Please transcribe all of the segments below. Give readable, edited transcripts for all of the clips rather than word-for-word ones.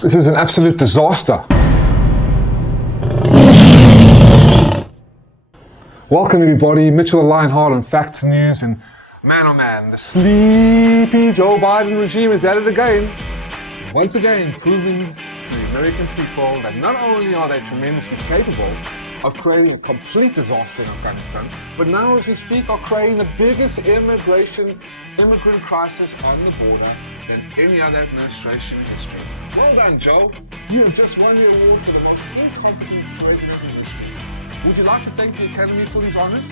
This is an absolute disaster. Welcome everybody, Mitch with the Lionheart on Facts News, and man oh man, the sleepy Joe Biden regime is at it again. Once again, proving to the American people that not only are they tremendously capable of creating a complete disaster in Afghanistan, but now as we speak are creating the biggest immigrant crisis on the border than any other administration in history. Well done, Joe. You have just won the award for the most incompetent president in history. Would you like to thank the Academy for these honors?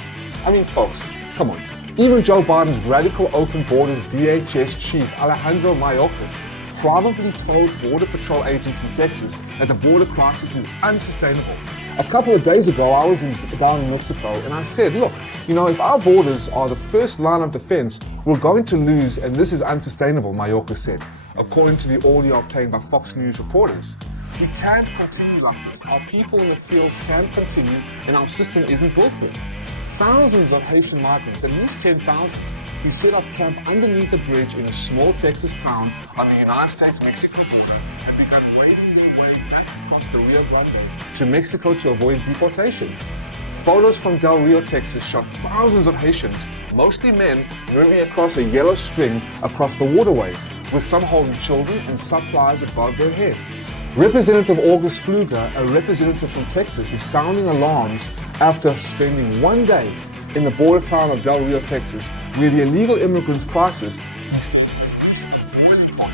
I mean, folks, come on. Even Joe Biden's radical open borders DHS chief, Alejandro Mayorkas, probably told Border Patrol agents in Texas that the border crisis is unsustainable. A couple of days ago, I was down in Mexico, and I said, look, if our borders are the first line of defense, we're going to lose, and this is unsustainable, Mayorkas said, according to the audio obtained by Fox News reporters. We can't continue like this. Our people in the field can't continue, and our system isn't built for it. Thousands of Haitian migrants, at least 10,000, who set up camp underneath a bridge in a small Texas town on the United States-Mexico border, have begun wading their way back across the Rio Grande to Mexico to avoid deportation. Photos from Del Rio, Texas show thousands of Haitians, mostly men, moving across a yellow string across the waterway, with some holding children and supplies above their head. Representative August Pfluger, a representative from Texas, is sounding alarms after spending one day in the border town of Del Rio, Texas, where the illegal immigrants crisis is really hot.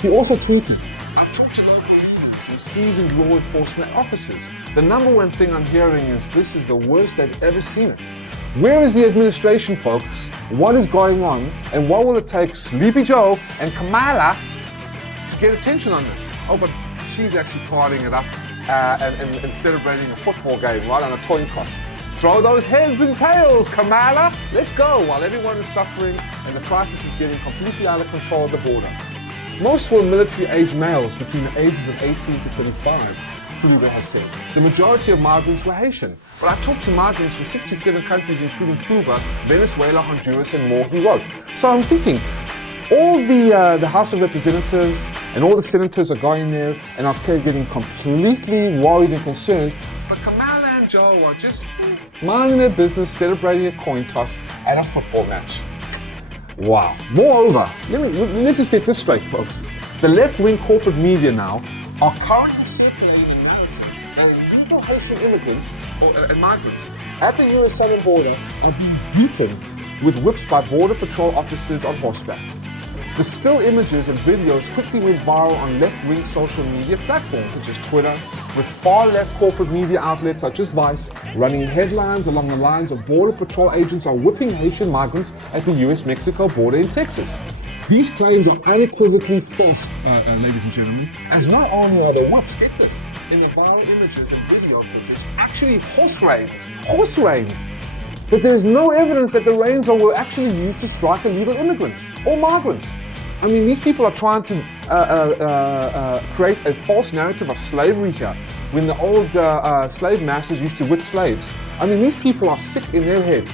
He also tweeted, I've talked to some seasoned law enforcement officers. The number one thing I'm hearing is this is the worst they've ever seen it. Where is the administration, folks? What is going on? And what will it take Sleepy Joe and Kamala to get attention on this? Oh, but she's actually partying it up and celebrating a football game right on a toy cross. Throw those heads and tails, Kamala! Let's go while everyone is suffering and the crisis is getting completely out of control at the border. Most were military-aged males between the ages of 18 to 25, Pfluger has said. The majority of migrants were Haitian, but I talked to migrants from 67 countries including Cuba, Venezuela, Honduras and more, he wrote. So I'm thinking, all the House of Representatives and all the senators are going there and are getting completely worried and concerned, but Kamala and Joe are just minding their business, celebrating a coin toss at a football match. Wow. Moreover, let's just get this straight, folks. The left-wing corporate media now are currently circulating narrative that the people hosting immigrants and migrants at the US southern border are being beaten with whips by Border Patrol officers on horseback. The still images and videos quickly went viral on left-wing social media platforms such as Twitter, with far-left corporate media outlets such as Vice running headlines along the lines of Border Patrol agents are whipping Haitian migrants at the US-Mexico border in Texas. These claims are unequivocally false, ladies and gentlemen, as not only are the whips in the viral images and video footage actually horse reins, but there is no evidence that the reins were actually used to strike illegal immigrants or migrants. I mean, these people are trying to create a false narrative of slavery here, when the old slave masters used to whip slaves. I mean, these people are sick in their head.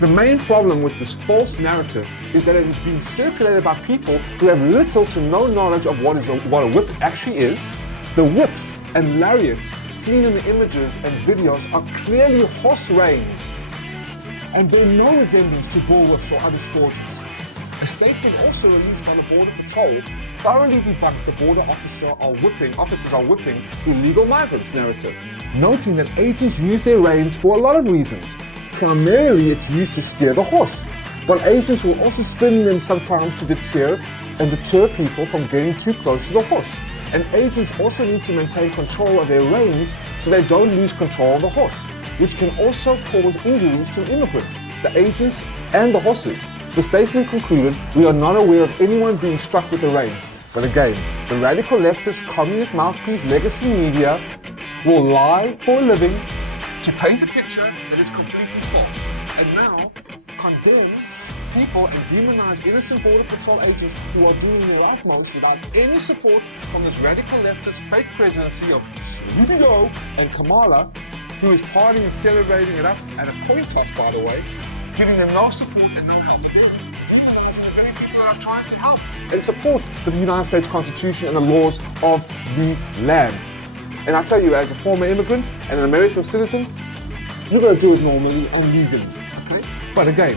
The main problem with this false narrative is that it is being circulated by people who have little to no knowledge of what a whip actually is. The whips and lariats seen in the images and videos are clearly horse reins, and bear no resemblance to bullwhips or other scourges. A statement also released by the Border Patrol thoroughly debunked the border officers are whipping illegal migrants narrative, noting that agents use their reins for a lot of reasons. Primarily it's used to steer the horse, but agents will also spin them sometimes to deter people from getting too close to the horse. And agents also need to maintain control of their reins so they don't lose control of the horse, which can also cause injuries to immigrants, the agents and the horses. The statement concluded, we are not aware of anyone being struck with the reins. But again, the radical leftist communist mouthpiece legacy media will lie for a living to paint a picture that is completely false, and now condemn people and demonize innocent Border Patrol agents who are doing the utmost without any support from this radical leftist fake presidency of Sleepy Joe and Kamala, who is partying and celebrating it up at a coin toss, by the way, giving them no support and no help. many people that are trying to help and support the United States Constitution and the laws of the land. And I tell you, as a former immigrant and an American citizen, you're going to do it normally and legally, okay? But again,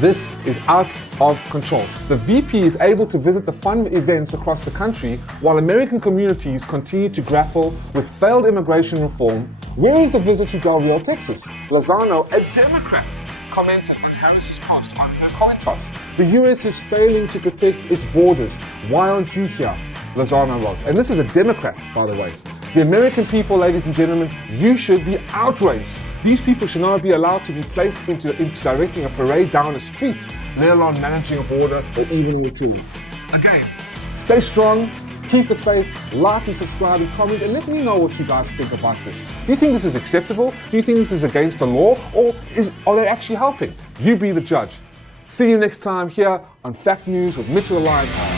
this is out of control. The VP is able to visit the fun events across the country while American communities continue to grapple with failed immigration reform. Where is the visit to Del Rio, Texas? Lozano, a Democrat, commented on Harris's post on her comment post. The US is failing to protect its borders. Why aren't you here? Lozano wrote. And this is a Democrat, by the way. The American people, ladies and gentlemen, you should be outraged. These people should not be allowed to be placed into directing a parade down a street, let alone managing a border or even retreating. Again, stay strong, keep the faith, like and subscribe and comment, and let me know what you guys think about this. Do you think this is acceptable? Do you think this is against the law? Or are they actually helping? You be the judge. See you next time here on Fact News with Mitch the Lionheart.